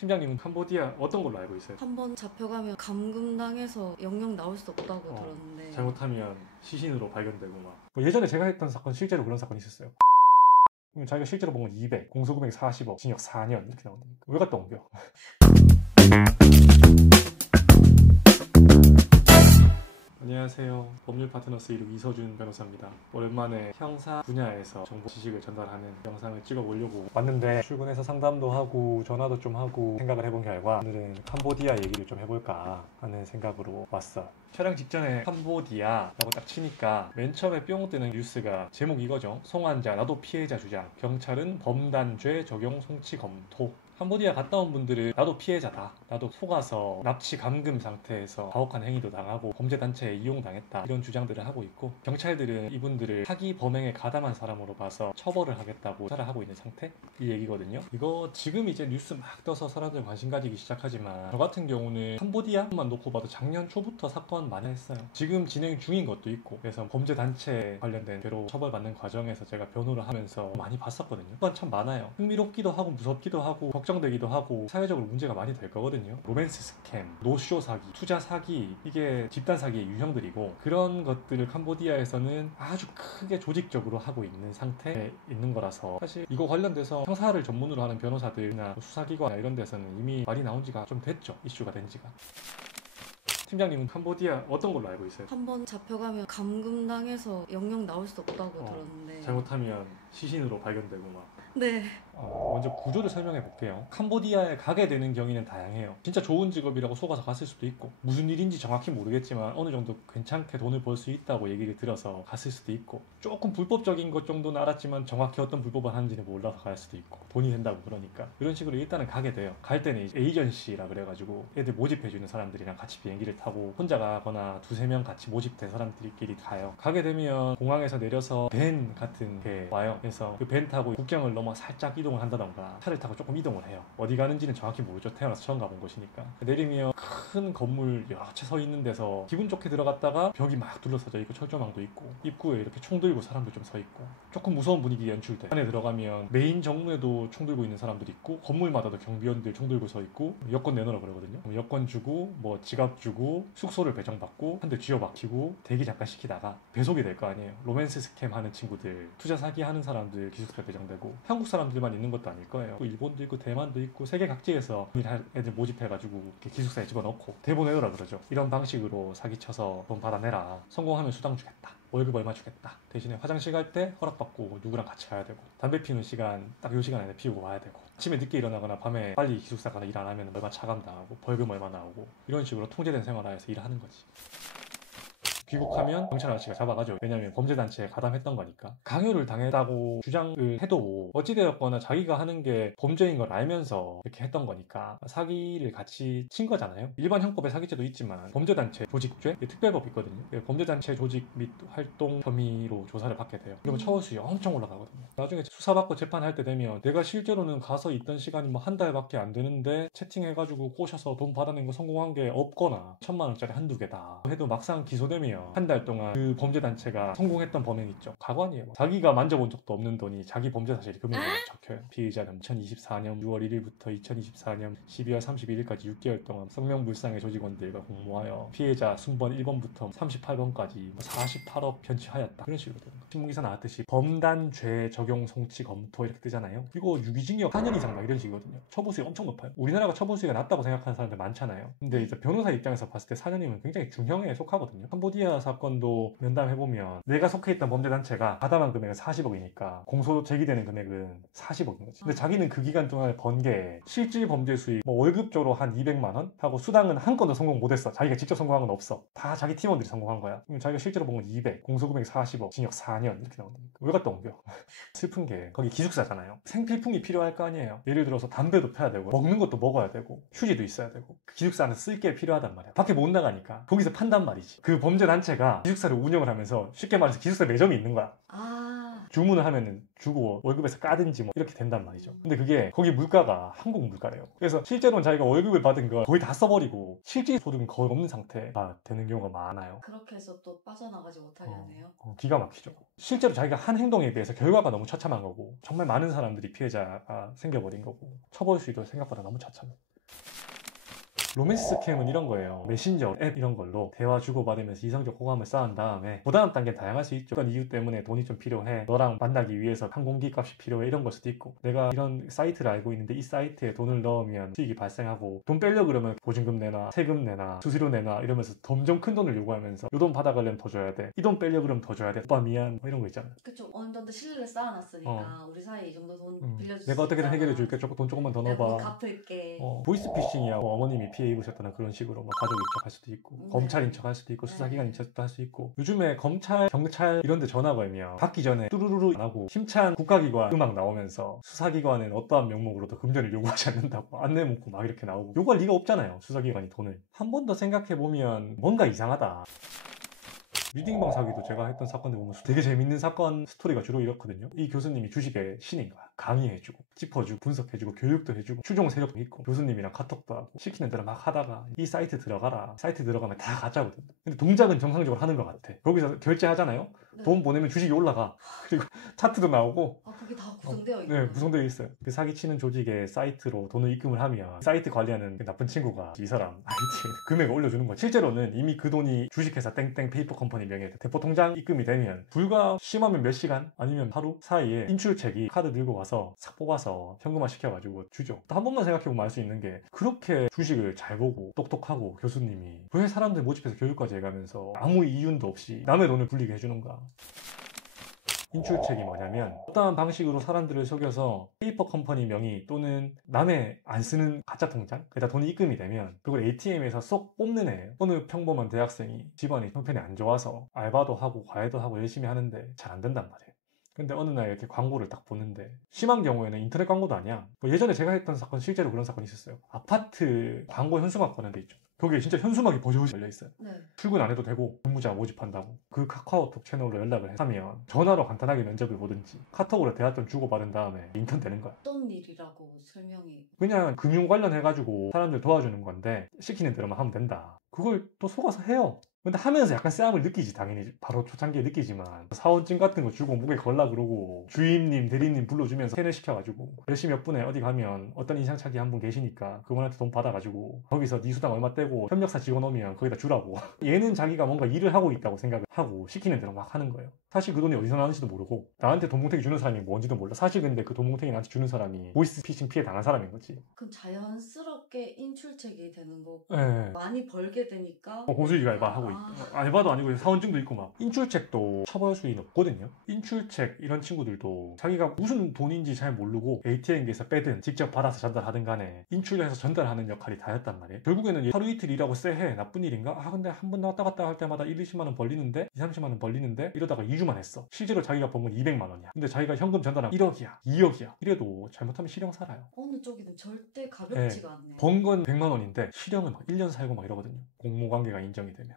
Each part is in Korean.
팀장님은 캄보디아 어떤 걸로 알고 있어요? 한번 잡혀가면 감금당해서 영영 나올 수 없다고 들었는데 잘못하면 시신으로 발견되고 뭐 예전에 제가 했던 사건 실제로 그런 사건이 있었어요. 그럼 자기가 실제로 본 건 200, 공소금액 40억, 징역 4년 이렇게 나오는데 왜 갖다 옮겨? 안녕하세요. 법률 파트너스 이룩 이서준 변호사입니다. 오랜만에 형사 분야에서 정보 지식을 전달하는 영상을 찍어 보려고 왔는데 출근해서 상담도 하고 전화도 좀 하고 생각을 해본 결과 오늘은 캄보디아 얘기를 좀 해볼까 하는 생각으로 왔어. 촬영 직전에 캄보디아라고 딱 치니까 맨 처음에 뿅 뜨는 뉴스가 제목 이거죠. 송환자 나도 피해자 주장 경찰은 범단죄 적용 송치 검토. 캄보디아 갔다 온 분들은 나도 피해자다. 나도 속아서 납치 감금 상태에서 가혹한 행위도 당하고 범죄단체에 이용당했다. 이런 주장들을 하고 있고 경찰들은 이분들을 사기 범행에 가담한 사람으로 봐서 처벌을 하겠다고 수사를 하고 있는 상태? 이 얘기거든요. 이거 지금 이제 뉴스 막 떠서 사람들 관심 가지기 시작하지만 저 같은 경우는 캄보디아만 놓고 봐도 작년 초부터 사건 많이 했어요. 지금 진행 중인 것도 있고 그래서 범죄단체 관련된 죄로 처벌받는 과정에서 제가 변호를 하면서 많이 봤었거든요. 그건 참 많아요. 흥미롭기도 하고 무섭기도 하고 걱정되기도 하고 사회적으로 문제가 많이 될 거거든요. 로맨스 스캠, 노쇼 사기, 투자 사기 이게 집단 사기의 유형들이고 그런 것들을 캄보디아에서는 아주 크게 조직적으로 하고 있는 상태에 있는 거라서 사실 이거 관련돼서 형사를 전문으로 하는 변호사들이나 수사기관 이런 데서는 이미 말이 나온 지가 좀 됐죠. 이슈가 된 지가. 팀장님은 캄보디아 어떤 걸로 알고 있어요? 한번 잡혀가면 감금당해서 영영 나올 수 없다고 들었는데 잘못하면 시신으로 발견되고 네. 먼저 구조를 설명해 볼게요. 캄보디아에 가게 되는 경위는 다양해요. 진짜 좋은 직업이라고 속아서 갔을 수도 있고 무슨 일인지 정확히 모르겠지만 어느 정도 괜찮게 돈을 벌 수 있다고 얘기를 들어서 갔을 수도 있고 조금 불법적인 것 정도는 알았지만 정확히 어떤 불법을 하는지는 몰라서 갈 수도 있고 돈이 된다고 그러니까 이런 식으로 일단은 가게 돼요. 갈 때는 이제 에이전시라 그래가지고 애들 모집해주는 사람들이랑 같이 비행기를 타고 혼자 가거나 두세 명 같이 모집된 사람들끼리 가요. 가게 되면 공항에서 내려서 밴 같은 게 와요. 그래서 그 밴 타고 국경을 넘어 살짝 이동을 한다던가 차를 타고 조금 이동을 해요. 어디 가는지는 정확히 모르죠. 태어나서 처음 가본 곳이니까. 내리면 큰 건물 여러 채 서 있는 데서 기분 좋게 들어갔다가 벽이 막 둘러서져 있고 철조망도 있고 입구에 이렇게 총 들고 사람도 좀 서 있고 조금 무서운 분위기 연출돼. 안에 들어가면 메인 정문에도 총 들고 있는 사람들이 있고 건물마다도 경비원들 총 들고 서 있고 여권 내놓으라 그러거든요. 여권 주고 뭐 지갑 주고 숙소를 배정받고 한 대 쥐어 박히고 대기 잠깐 시키다가 배속이 될 거 아니에요. 로맨스 스캠 하는 친구들, 투자 사기 하는 사람들 기숙사 배정되고 한국 사람들만 있는 것도 아닐 거예요. 일본도 있고 대만도 있고 세계 각지에서 일할 애들 모집해가지고 이렇게 기숙사에 집어넣고 대보내더라 그러죠. 이런 방식으로 사기쳐서 돈 받아내라. 성공하면 수당 주겠다. 월급 얼마 주겠다. 대신에 화장실 갈 때 허락받고 누구랑 같이 가야 되고 담배 피우는 시간 딱 요 시간 안에 피우고 와야 되고 아침에 늦게 일어나거나 밤에 빨리 기숙사 가서 일 안 하면 얼마 차감당하고 벌금 얼마 나오고 이런 식으로 통제된 생활하에서 일을 하는 거지. 귀국하면 경찰 아저씨가 잡아가죠. 왜냐면 범죄단체에 가담했던 거니까. 강요를 당했다고 주장을 해도 어찌되었거나 자기가 하는 게 범죄인 걸 알면서 이렇게 했던 거니까 사기를 같이 친 거잖아요. 일반 형법의 사기죄도 있지만 범죄단체 조직죄 특별법이 있거든요. 범죄단체 조직 및 활동 혐의로 조사를 받게 돼요. 그러면 처우수위 엄청 올라가거든요. 나중에 수사받고 재판할 때 되면 내가 실제로는 가서 있던 시간이 뭐 한 달밖에 안 되는데 채팅해가지고 꼬셔서 돈 받아낸 거 성공한 게 없거나 1,000만 원짜리 한두 개다 해도 막상 기소되면 한 달 동안 그 범죄단체가 성공했던 범행 있죠. 가관이에요. 자기가 만져본 적도 없는 돈이 자기 범죄 사실이 금융권에 적혀요. 피의자는 2024년 6월 1일부터 2024년 12월 31일까지 6개월 동안 성명불상의 조직원들과 공모하여 피해자 순번 1번부터 38번까지 48억 편취하였다. 그런 식으로 되는 거예요. 신문기사 나왔듯이 범단죄 적용 송치 검토 이렇게 뜨잖아요. 이거 유기징역 4년 이상 막 이런 식이거든요. 처벌수위가 엄청 높아요. 우리나라가 처벌수위가 낮다고 생각하는 사람들 많잖아요. 근데 이제 변호사 입장에서 봤을 때 4년이면 굉장히 중형에 속하거든요. 캄보디아 사건도 면담해보면 내가 속해 있던 범죄단체가 가담한 금액은 40억이니까 공소 제기되는 금액은 40억인 거지. 근데 자기는 그 기간 동안에 번 게 실질 범죄 수익 뭐 월급적으로 한 200만 원 하고 수당은 한 건도 성공 못했어. 자기가 직접 성공한 건 없어. 다 자기 팀원들이 성공한 거야. 그럼 자기가 실제로 본 건 200, 공소금액 40억, 징역 4년 이렇게 나온다니까. 왜 갖다 옮겨? 슬픈 게 거기 기숙사잖아요. 생필품이 필요할 거 아니에요. 예를 들어서 담배도 펴야 되고 먹는 것도 먹어야 되고 휴지도 있어야 되고 그 기숙사 안에 쓸 게 필요하단 말이야. 밖에 못 나가니까 거기서 판단 말이지. 그 범죄단체가 기숙사를 운영을 하면서 쉽게 말해서 기숙사 매점이 있는 거야. 주문을 하면은 주고 월급에서 까든지 뭐 이렇게 된단 말이죠. 근데 그게 거기 물가가 한국 물가래요. 그래서 실제로는 자기가 월급을 받은 걸 거의 다 써버리고 실질 소득은 거의 없는 상태가 되는 경우가 많아요. 그렇게 해서 또 빠져나가지 못하게 하네요. 기가 막히죠. 실제로 자기가 한 행동에 비해서 결과가 너무 처참한 거고 정말 많은 사람들이 피해자가 생겨버린 거고 처벌 수위도 생각보다 너무 처참해요. 로맨스 스캠은 이런 거예요. 메신저 앱 이런 걸로 대화 주고받으면서 이성적 호감을 쌓은 다음에 그 다음 단계는 다양할 수 있죠. 어떤 이유 때문에 돈이 좀 필요해, 너랑 만나기 위해서 항공기 값이 필요해, 이런 걸 수도 있고, 내가 이런 사이트를 알고 있는데 이 사이트에 돈을 넣으면 수익이 발생하고 돈 빼려 그러면 보증금 내놔, 세금 내놔, 수수료 내놔 이러면서 점점 큰 돈을 요구하면서 이 돈 받아가려면 더 줘야 돼, 이 돈 빼려 그러면 더 줘야 돼, 오빠 미안, 뭐 이런 거 있잖아요. 그쵸. 어느 정도 신뢰를 쌓아놨으니까 우리 사이에 이 정도 돈 빌려줄 수 내가 어떻게든 있잖아. 해결해 줄게, 돈 조금만 더 내가 돈 넣어봐. 갚을게. 보이스피싱이야. 어머님이 피해 입으셨다는 그런 식으로 뭐 가족 인척할 수도 있고, 네. 검찰 인척할 수도 있고, 네. 수사기관 인척도 할 수 있고. 요즘에 검찰, 경찰 이런 데 전화 걸면 받기 전에 뚜루루루 안 하고 힘찬 국가기관 음악 나오면서 수사기관은 어떠한 명목으로도 금전을 요구하지 않는다고 안내 문구 막 이렇게 나오고, 요구할 리가 없잖아요. 수사기관이 돈을. 한 번 더 생각해보면 뭔가 이상하다. 리딩방 사기도 제가 했던 사건들 보면 되게 재밌는 사건 스토리가 주로 이렇거든요. 이 교수님이 주식의 신인 거야. 강의해주고 짚어주고 분석해주고 교육도 해주고 추종 세력도 있고 교수님이랑 카톡도 하고 시키는 대로 막 하다가 이 사이트 들어가라. 사이트 들어가면 다 가짜거든. 근데 동작은 정상적으로 하는 것 같아. 거기서 결제하잖아요. 네. 돈 보내면 주식이 올라가. 그리고 차트도 나오고. 아, 그게 다 구성되어 있구나. 네, 구성되어 있어요. 그 사기치는 조직의 사이트로 돈을 입금을 하면 사이트 관리하는 그 나쁜 친구가 이 사람 IT에 금액을 올려주는 거예요. 실제로는 이미 그 돈이 주식회사 땡땡 페이퍼 컴퍼니 명의에 대포 통장 입금이 되면 불과 심하면 몇 시간 아니면 하루 사이에 인출책이 카드 들고 와서 싹 뽑아서 현금화 시켜가지고 주죠. 또 한 번만 생각해보면 알 수 있는 게 그렇게 주식을 잘 보고 똑똑하고 교수님이 왜 사람들 모집해서 교육까지 해가면서 아무 이윤도 없이 남의 돈을 불리게 해주는가. 인출책이 뭐냐면 어떠한 방식으로 사람들을 속여서 페이퍼 컴퍼니 명의 또는 남의 안 쓰는 가짜 통장에다 돈이 입금이 되면 그걸 ATM에서 쏙 뽑는 애예요. 어느 평범한 대학생이 집안이 형편이 안 좋아서 알바도 하고 과외도 하고 열심히 하는데 잘 안 된단 말이에요. 근데 어느 날 이렇게 광고를 딱 보는데 심한 경우에는 인터넷 광고도 아니야. 뭐 예전에 제가 했던 사건 실제로 그런 사건이 있었어요. 아파트 광고 현수막 거는 데 있죠. 거기에 진짜 현수막이 버젓이 열려있어요. 네. 출근 안 해도 되고 근무자 모집한다고. 그 카카오톡 채널로 연락을 하면 전화로 간단하게 면접을 보든지 카톡으로 대화 좀 주고받은 다음에 인턴 되는 거야. 어떤 일이라고 설명이. 그냥 금융 관련해가지고 사람들 도와주는 건데 시키는 대로만 하면 된다. 그걸 또 속아서 해요. 근데 하면서 약간 쎄함을 느끼지. 당연히 바로 초창기에 느끼지만 사원증 같은 거 주고 목에 걸라 그러고 주임님 대리님 불러주면서 세뇌시켜가지고 열심히 몇 분에 어디 가면 어떤 인상착의 한 분 계시니까 그분한테 돈 받아가지고 거기서 네 수당 얼마 떼고 협력사 직원 오면 거기다 주라고. 얘는 자기가 뭔가 일을 하고 있다고 생각을 하고 시키는 대로 막 하는 거예요. 사실 그 돈이 어디서 나는지도 모르고 나한테 돈뭉탱이 주는 사람이 뭔지도 몰라. 사실 근데 그 돈뭉탱이 나한테 주는 사람이 보이스피싱 피해 당한 사람인 거지. 그럼 자연스럽게 인출책이 되는 거고 네. 많이 벌게 되니까 고수익 알바하고 있고 알바도 아니고 사원증도 있고 막. 인출책도 처벌 수위는 없거든요. 인출책 이런 친구들도 자기가 무슨 돈인지 잘 모르고 ATM기에서 빼든 직접 받아서 전달하든 간에 인출해서 전달하는 역할이 다였단 말이에요. 결국에는 하루 이틀 일하고 쎄해 나쁜 일인가? 근데 한 번 왔다 갔다 할 때마다 1, 20만 원 벌리는데 2, 30만 원 벌리는데 이러다가 2주만 했어. 실제로 자기가 번 건 200만 원이야. 근데 자기가 현금 전달하면 1억이야 2억이야 이래도 잘못하면 실형 살아요. 어느 쪽이든 절대 가볍지가 않네요. 번 건 100만 원인데 실형을 막 1년 살고 막 이러거든요. 공모관계가 인정이 되면.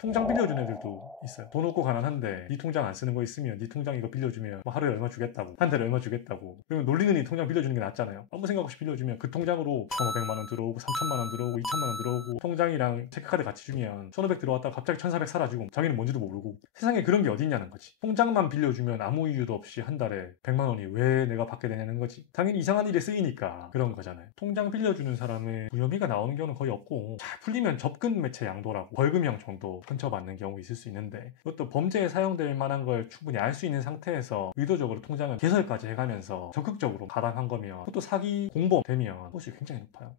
통장 빌려준 애들도 있어요. 돈 없고 가난한데 네 통장 안 쓰는 거 있으면 네 통장 이거 빌려주면 뭐 하루에 얼마 주겠다고, 한 달에 얼마 주겠다고. 그러면 놀리는 이 통장 빌려주는 게 낫잖아요. 아무 생각 없이 빌려주면 그 통장으로 1,500만 원 들어오고 3,000만 원 들어오고 2,000만 원 들어오고 통장이랑 체크카드 같이 주면 1,500 들어왔다가 갑자기 1,400 사라지고 자기는 뭔지도 모르고. 세상에 그런 게 어딨냐는 거지. 통장만 빌려주면 아무 이유도 없이 한 달에 100만 원이 왜 내가 받게 되냐는 거지. 당연히 이상한 일에 쓰이니까 그런 거잖아요. 통장 빌려주는 사람의 무혐의가 나오는 경우는 거의 없고 잘 풀리면 접근 매체 양도라고 벌금형 정도 선처받는 경우 있을 수 있는데 그것도 범죄에 사용될 만한 걸 충분히 알 수 있는 상태에서 의도적으로 통장을 개설까지 해가면서 적극적으로 가담한 거면 그것도 사기 공범 되면 혹시 굉장히 높아요.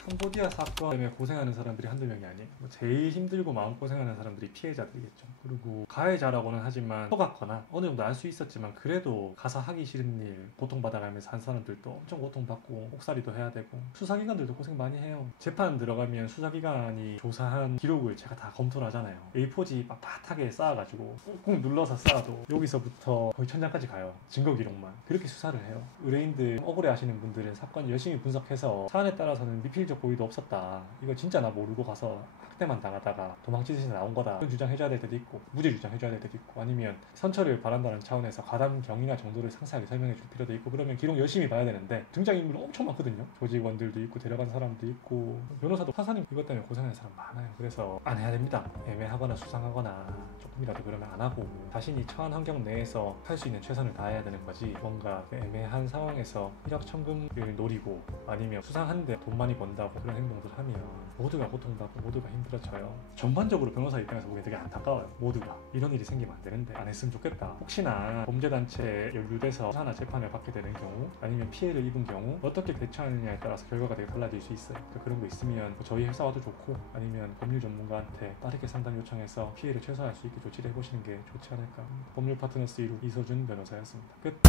캄보디아 사건 때문에 고생하는 사람들이 한두 명이 아니에요. 제일 힘들고 마음고생하는 사람들이 피해자들이겠죠. 그리고 가해자라고는 하지만 속았거나 어느 정도 알 수 있었지만 그래도 가서 하기 싫은 일 고통받아가면서 한 사람들도 엄청 고통받고 옥살이도 해야 되고 수사기관들도 고생 많이 해요. 재판 들어가면 수사기관이 조사한 기록을 제가 다 검토를 하잖아요. A4지 빳빳하게 쌓아가지고 꾹꾹 눌러서 쌓아도 여기서부터 거의 천장까지 가요. 증거 기록만. 그렇게 수사를 해요. 의뢰인들 억울해 하시는 분들은 사건 열심히 분석해서 사안에 따라서는 미필 성적인 고의도 없었다. 이거 진짜 나 모르고 가서 학대만 당하다가 도망치듯이 나온 거다. 그런 주장해줘야 될 때도 있고 무죄 주장해줘야 될 때도 있고 아니면 선처를 바란다는 차원에서 가담 경위나 정도를 상세하게 설명해 줄 필요도 있고 그러면 기록 열심히 봐야 되는데 등장인물 엄청 많거든요. 조직원들도 있고 데려간 사람도 있고 변호사도 판사님 이것 때문에 고생하는 사람 많아요. 그래서 안 해야 됩니다. 애매하거나 수상하거나 조금이라도 그러면 안 하고 자신이 처한 환경 내에서 할 수 있는 최선을 다해야 되는 거지 뭔가 그 애매한 상황에서 일확천금을 노리고 아니면 수상한데 돈 많이 번다고 그런 행동들 하면 모두가 고통받고 모두가 힘들어져요. 전반적으로 변호사 입장에서 보기엔 되게 안타까워요. 모두가 이런 일이 생기면 안 되는데 안 했으면 좋겠다. 혹시나 범죄단체에 연루돼서 수사나 재판을 받게 되는 경우 아니면 피해를 입은 경우 어떻게 대처하느냐에 따라서 결과가 되게 달라질 수 있어요. 그러니까 그런 거 있으면 저희 회사와도 좋고 아니면 법률 전문가한테 빠르게 상담 요청해서 피해를 최소화할 수 있게 조치를 해보시는 게 좋지 않을까. 법률 파트너스 1호 이서준 변호사였습니다. 끝.